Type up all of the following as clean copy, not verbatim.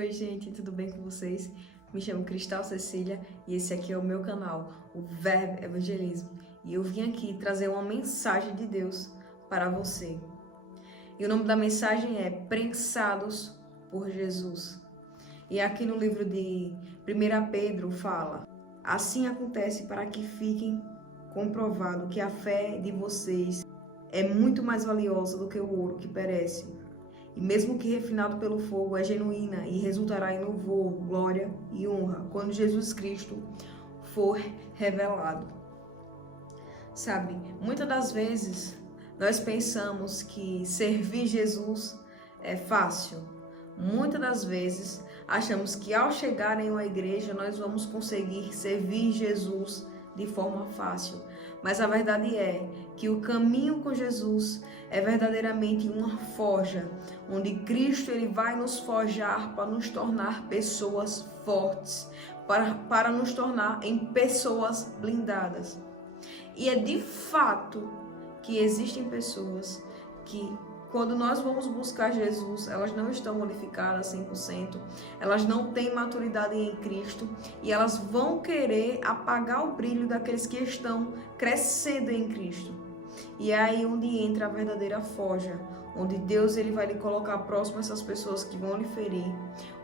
Oi, gente, tudo bem com vocês? Me chamo Cristal Cecília e esse aqui é o meu canal, o Verbo Evangelismo. E eu vim aqui trazer uma mensagem de Deus para você. E o nome da mensagem é Prensados por Jesus. E aqui no livro de 1 Pedro fala: assim acontece para que fiquem comprovado que a fé de vocês é muito mais valiosa do que o ouro que perece. E mesmo que refinado pelo fogo, é genuína e resultará em louvor, glória e honra quando Jesus Cristo for revelado. Sabe, muitas das vezes nós pensamos que servir Jesus é fácil. Muitas das vezes achamos que ao chegar em uma igreja nós vamos conseguir servir Jesus de forma fácil. Mas a verdade é que o caminho com Jesus é verdadeiramente uma forja, onde Cristo ele vai nos forjar para nos tornar pessoas fortes, para nos tornar em pessoas blindadas. E é de fato que existem pessoas que, quando nós vamos buscar Jesus, elas não estão modificadas 100%, elas não têm maturidade em Cristo e elas vão querer apagar o brilho daqueles que estão crescendo em Cristo. E é aí onde entra a verdadeira forja, onde Deus ele vai lhe colocar próximo a essas pessoas que vão lhe ferir,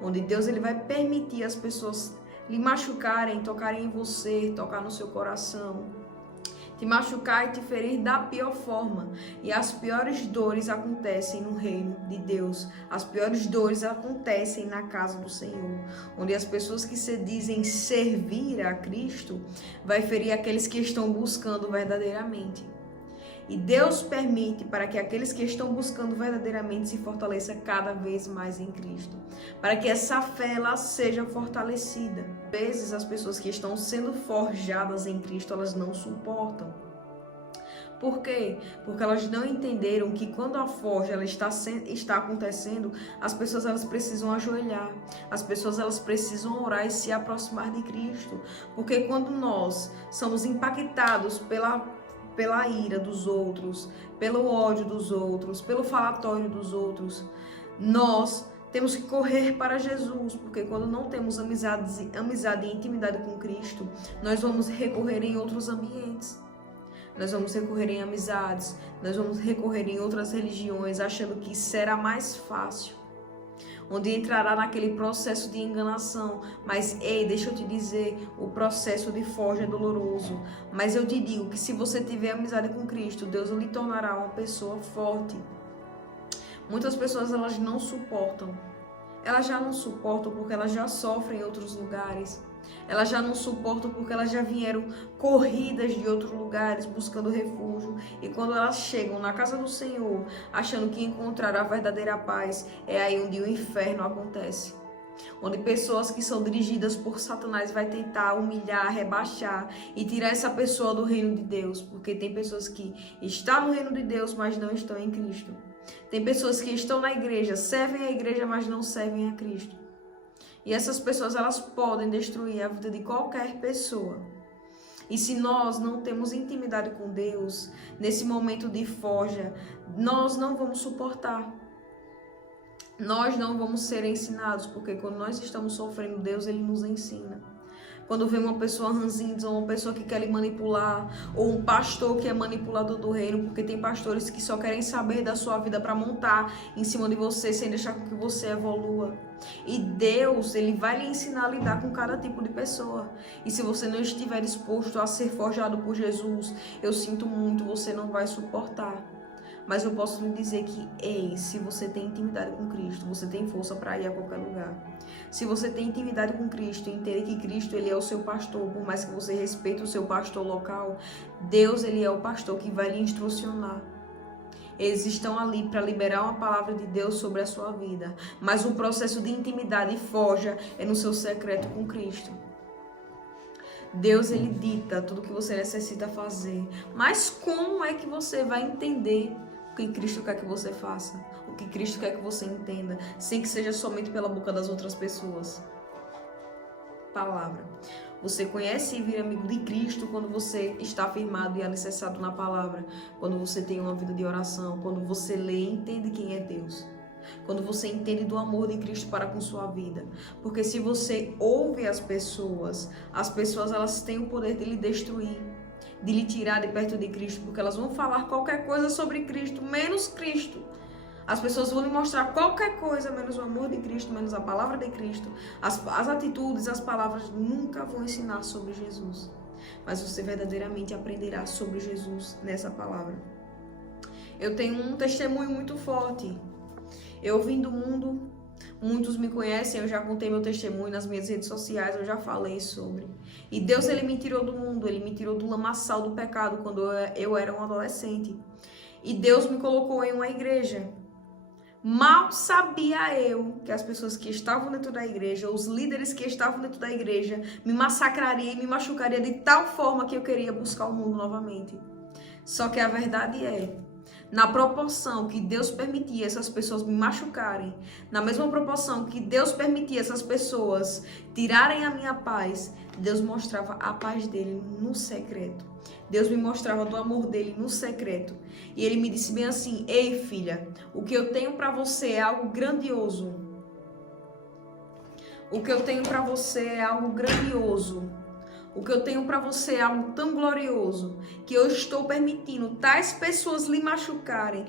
onde Deus ele vai permitir as pessoas lhe machucarem, tocarem em você, tocar no seu coração, te machucar e te ferir da pior forma. E as piores dores acontecem no reino de Deus. As piores dores acontecem na casa do Senhor, onde as pessoas que se dizem servir a Cristo vai ferir aqueles que estão buscando verdadeiramente. E Deus permite para que aqueles que estão buscando verdadeiramente se fortaleça cada vez mais em Cristo, para que essa fé ela seja fortalecida. Às vezes as pessoas que estão sendo forjadas em Cristo, elas não suportam. Por quê? Porque elas não entenderam que quando a forja ela está acontecendo, as pessoas elas precisam ajoelhar, as pessoas elas precisam orar e se aproximar de Cristo. Porque quando nós somos impactados pela ira dos outros, pelo ódio dos outros, pelo falatório dos outros, nós temos que correr para Jesus, porque quando não temos amizade e intimidade com Cristo, nós vamos recorrer em outros ambientes. Nós vamos recorrer em amizades, nós vamos recorrer em outras religiões, achando que será mais fácil, onde entrará naquele processo de enganação. Mas ei, deixa eu te dizer, o processo de forja é doloroso, mas eu te digo que se você tiver amizade com Cristo, Deus lhe tornará uma pessoa forte. Muitas pessoas elas não suportam, elas já não suportam porque elas já sofrem em outros lugares. Elas já não suportam porque elas já vieram corridas de outros lugares buscando refúgio. E quando elas chegam na casa do Senhor, achando que encontrará a verdadeira paz, é aí onde o inferno acontece. Onde pessoas que são dirigidas por Satanás vai tentar humilhar, rebaixar e tirar essa pessoa do reino de Deus. Porque tem pessoas que estão no reino de Deus, mas não estão em Cristo. Tem pessoas que estão na igreja, servem a igreja, mas não servem a Cristo. E essas pessoas elas podem destruir a vida de qualquer pessoa. E se nós não temos intimidade com Deus, nesse momento de forja, nós não vamos suportar. Nós não vamos ser ensinados, porque quando nós estamos sofrendo, Deus ele nos ensina. Quando vem uma pessoa ranzinza, uma pessoa que quer lhe manipular, ou um pastor que é manipulador do reino, porque tem pastores que só querem saber da sua vida para montar em cima de você, sem deixar com que você evolua. E Deus, ele vai lhe ensinar a lidar com cada tipo de pessoa. E se você não estiver disposto a ser forjado por Jesus, eu sinto muito, você não vai suportar. Mas eu posso lhe dizer que, ei, se você tem intimidade com Cristo, você tem força para ir a qualquer lugar. Se você tem intimidade com Cristo, entende que Cristo ele é o seu pastor, por mais que você respeite o seu pastor local, Deus ele é o pastor que vai lhe instrucionar. Eles estão ali para liberar uma palavra de Deus sobre a sua vida. Mas o processo de intimidade e forja é no seu secreto com Cristo. Deus ele dita tudo o que você necessita fazer. Mas como é que você vai entender o que Cristo quer que você faça? O que Cristo quer que você entenda, sem que seja somente pela boca das outras pessoas? Palavra. Você conhece e vira amigo de Cristo quando você está firmado e alicerçado na palavra, quando você tem uma vida de oração, quando você lê e entende quem é Deus. Quando você entende do amor de Cristo para com sua vida. Porque se você ouve as pessoas elas têm o poder de lhe destruir, de lhe tirar de perto de Cristo, porque elas vão falar qualquer coisa sobre Cristo, menos Cristo. As pessoas vão lhe mostrar qualquer coisa, menos o amor de Cristo, menos a palavra de Cristo. As atitudes, as palavras nunca vão ensinar sobre Jesus. Mas você verdadeiramente aprenderá sobre Jesus nessa palavra. Eu tenho um testemunho muito forte. Eu vim do mundo, muitos me conhecem, eu já contei meu testemunho nas minhas redes sociais, eu já falei sobre. E Deus, Ele me tirou do mundo, Ele me tirou do lamaçal do pecado quando eu era um adolescente. E Deus me colocou em uma igreja. Mal sabia eu que as pessoas que estavam dentro da igreja, os líderes que estavam dentro da igreja, me massacrariam e me machucariam de tal forma que eu queria buscar o mundo novamente. Só que a verdade é, na proporção que Deus permitia essas pessoas me machucarem, na mesma proporção que Deus permitia essas pessoas tirarem a minha paz, Deus mostrava a paz dele no secreto. Deus me mostrava do amor dele no secreto. E ele me disse bem assim: ei, filha, o que eu tenho para você é algo grandioso. O que eu tenho para você é algo grandioso. O que eu tenho para você é algo tão glorioso que eu estou permitindo tais pessoas lhe machucarem,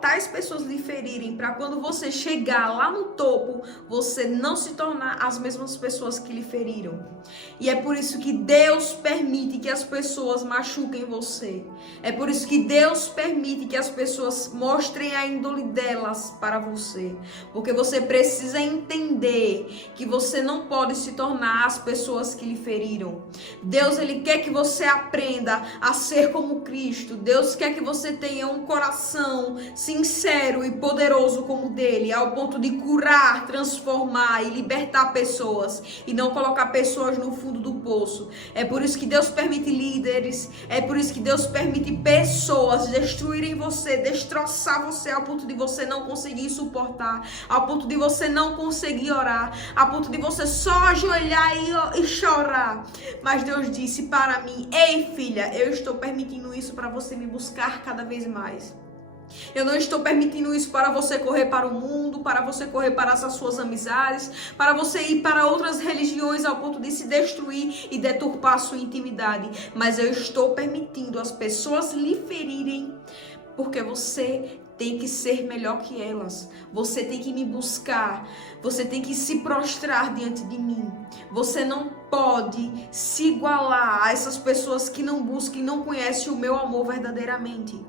tais pessoas lhe ferirem, para quando você chegar lá no topo, você não se tornar as mesmas pessoas que lhe feriram. E é por isso que Deus permite que as pessoas machuquem você. É por isso que Deus permite que as pessoas mostrem a índole delas para você. Porque você precisa entender que você não pode se tornar as pessoas que lhe feriram. Deus, Ele quer que você aprenda a ser como Cristo. Deus quer que você tenha um coração sincero e poderoso como o dele, ao ponto de curar, transformar e libertar pessoas e não colocar pessoas no fundo do poço. É por isso que Deus permite líderes, é por isso que Deus permite pessoas destruírem você, destroçar você ao ponto de você não conseguir suportar, ao ponto de você não conseguir orar, ao ponto de você só ajoelhar e chorar. Mas Deus disse para mim: ei, filha, eu estou permitindo isso para você me buscar cada vez mais. Eu não estou permitindo isso para você correr para o mundo, para você correr para as suas amizades, para você ir para outras religiões ao ponto de se destruir e deturpar a sua intimidade. Mas eu estou permitindo as pessoas lhe ferirem, porque você tem que ser melhor que elas. Você tem que me buscar. Você tem que se prostrar diante de mim. Você não pode se igualar a essas pessoas que não buscam e não conhecem o meu amor verdadeiramente.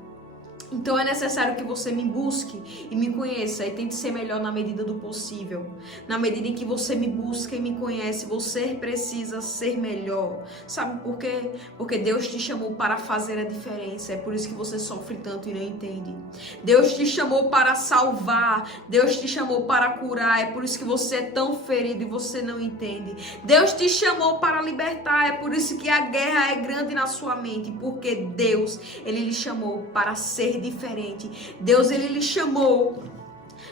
Então é necessário que você me busque e me conheça e tente ser melhor na medida do possível. Na medida em que você me busca e me conhece, você precisa ser melhor. Sabe por quê? Porque Deus te chamou para fazer a diferença. É por isso que você sofre tanto e não entende. Deus te chamou para salvar. Deus te chamou para curar. É por isso que você é tão ferido e você não entende. Deus te chamou para libertar. É por isso que a guerra é grande na sua mente. Porque Deus, Ele lhe chamou para ser diferente. Deus, Ele lhe chamou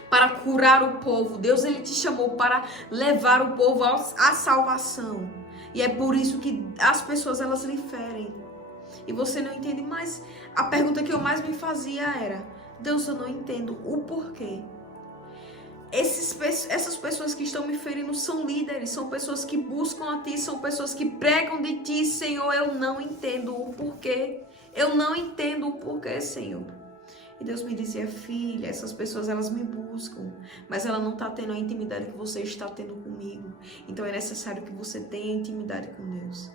para curar o povo. Deus, Ele te chamou para levar o povo à salvação. E é por isso que as pessoas, elas lhe ferem. E você não entende. Mas a pergunta que eu mais me fazia era: Deus, eu não entendo o porquê. Essas pessoas que estão me ferindo são líderes, são pessoas que buscam a Ti, são pessoas que pregam de Ti, Senhor. Eu não entendo o porquê. Eu não entendo o porquê, Senhor. E Deus me dizia: filha, essas pessoas, elas me buscam, mas ela não está tendo a intimidade que você está tendo comigo. Então é necessário que você tenha intimidade com Deus.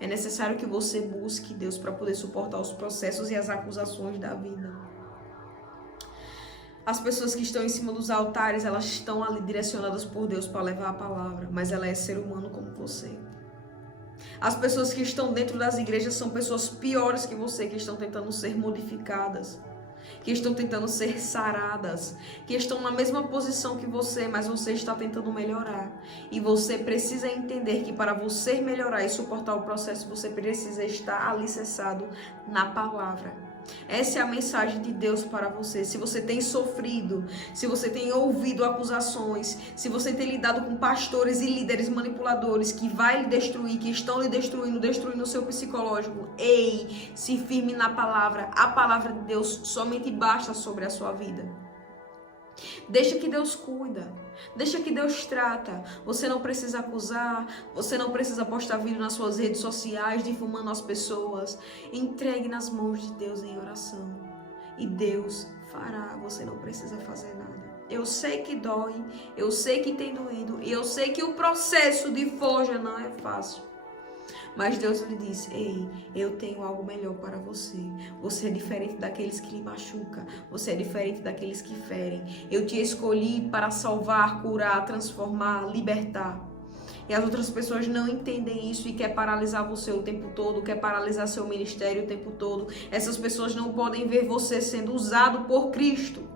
É necessário que você busque Deus para poder suportar os processos e as acusações da vida. As pessoas que estão em cima dos altares, elas estão ali direcionadas por Deus para levar a palavra, mas ela é ser humano como você. As pessoas que estão dentro das igrejas são pessoas piores que você, que estão tentando ser modificadas, que estão tentando ser saradas, que estão na mesma posição que você, mas você está tentando melhorar. E você precisa entender que para você melhorar e suportar o processo, você precisa estar alicerçado na palavra. Essa é a mensagem de Deus para você. Se você tem sofrido, se você tem ouvido acusações, se você tem lidado com pastores e líderes manipuladores que vai lhe destruir, que estão lhe destruindo o seu psicológico, ei, se firme na palavra. A palavra de Deus somente basta sobre a sua vida. Deixa que Deus cuida. Deixa que Deus trata. Você não precisa acusar. Você não precisa postar vídeo nas suas redes sociais difamando as pessoas. Entregue nas mãos de Deus em oração. E Deus fará. Você não precisa fazer nada. Eu sei que dói. Eu sei que tem doído. E eu sei que o processo de forja não é fácil. Mas Deus lhe disse: ei, eu tenho algo melhor para você. Você é diferente daqueles que lhe machucam. Você é diferente daqueles que ferem. Eu te escolhi para salvar, curar, transformar, libertar. E as outras pessoas não entendem isso e quer paralisar você o tempo todo, quer paralisar seu ministério o tempo todo. Essas pessoas não podem ver você sendo usado por Cristo.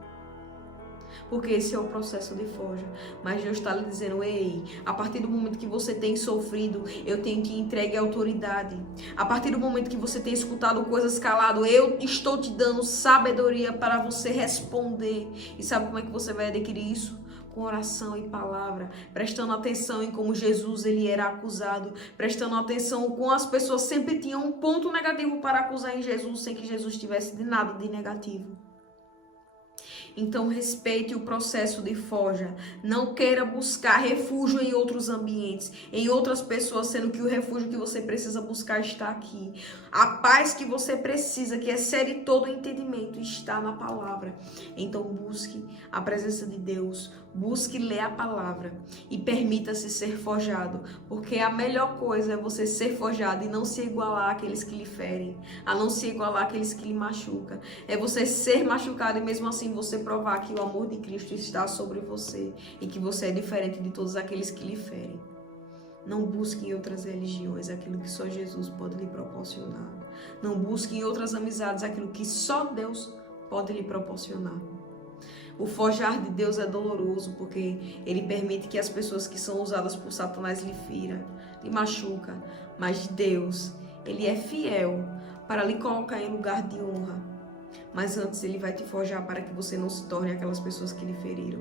Porque esse é o processo de forja. Mas Deus está lhe dizendo: ei, a partir do momento que você tem sofrido, eu tenho que entregue a autoridade. A partir do momento que você tem escutado coisas calado, eu estou te dando sabedoria para você responder. E sabe como é que você vai adquirir isso? Com oração e palavra, prestando atenção em como Jesus ele era acusado, prestando atenção como as pessoas sempre tinham um ponto negativo para acusar em Jesus, sem que Jesus tivesse de nada de negativo. Então respeite o processo de forja. Não queira buscar refúgio em outros ambientes, em outras pessoas, sendo que o refúgio que você precisa buscar está aqui. A paz que você precisa, que excede todo o entendimento, está na palavra. Então busque a presença de Deus, busque ler a palavra e permita-se ser forjado, porque a melhor coisa é você ser forjado e não se igualar àqueles que lhe ferem, a não se igualar àqueles que lhe machucam. É você ser machucado e mesmo assim você provar que o amor de Cristo está sobre você e que você é diferente de todos aqueles que lhe ferem. Não busque em outras religiões aquilo que só Jesus pode lhe proporcionar. Não busque em outras amizades aquilo que só Deus pode lhe proporcionar. O forjar de Deus é doloroso porque ele permite que as pessoas que são usadas por Satanás lhe fira, lhe machuca. Mas Deus, ele é fiel para lhe colocar em lugar de honra. Mas antes ele vai te forjar para que você não se torne aquelas pessoas que lhe feriram.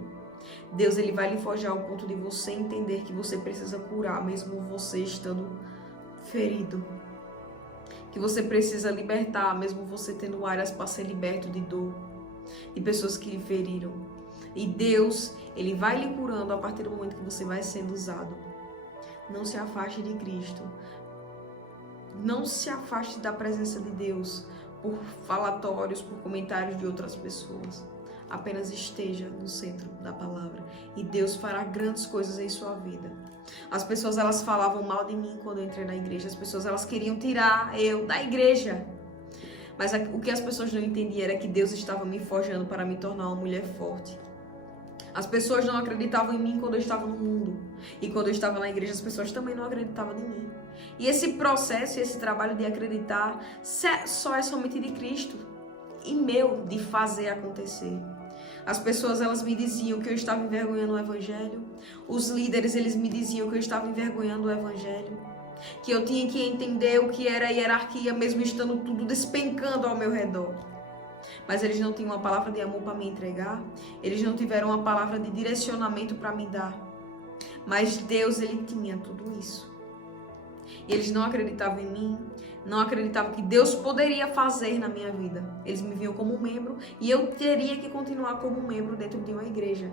Deus, ele vai lhe forjar ao ponto de você entender que você precisa curar, mesmo você estando ferido. Que você precisa libertar, mesmo você tendo áreas para ser liberto de dor, de pessoas que lhe feriram. E Deus, ele vai lhe curando a partir do momento que você vai sendo usado. Não se afaste de Cristo. Não se afaste da presença de Deus por falatórios, por comentários de outras pessoas. Apenas esteja no centro da palavra e Deus fará grandes coisas em sua vida. As pessoas, elas falavam mal de mim quando eu entrei na igreja. As pessoas, elas queriam tirar eu da igreja. Mas o que as pessoas não entendiam era que Deus estava me forjando para me tornar uma mulher forte. As pessoas não acreditavam em mim quando eu estava no mundo. E quando eu estava na igreja, as pessoas também não acreditavam em mim. E esse processo, esse trabalho de acreditar, só é somente de Cristo. E meu, de fazer acontecer. As pessoas, elas me diziam que eu estava envergonhando o evangelho. Os líderes, eles me diziam que eu estava envergonhando o evangelho. Que eu tinha que entender o que era a hierarquia, mesmo estando tudo despencando ao meu redor. Mas eles não tinham uma palavra de amor para me entregar. Eles não tiveram uma palavra de direcionamento para me dar. Mas Deus, ele tinha tudo isso. E eles não acreditavam em mim. Não acreditavam que Deus poderia fazer na minha vida. Eles me viam como membro e eu teria que continuar como membro dentro de uma igreja.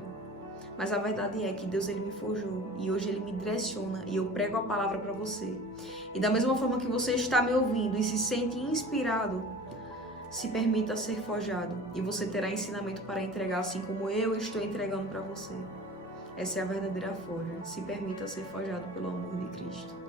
Mas a verdade é que Deus, ele me forjou e hoje ele me direciona e eu prego a palavra para você. E da mesma forma que você está me ouvindo e se sente inspirado, se permita ser forjado e você terá ensinamento para entregar, assim como eu estou entregando para você. Essa é a verdadeira forja. Se permita ser forjado pelo amor de Cristo.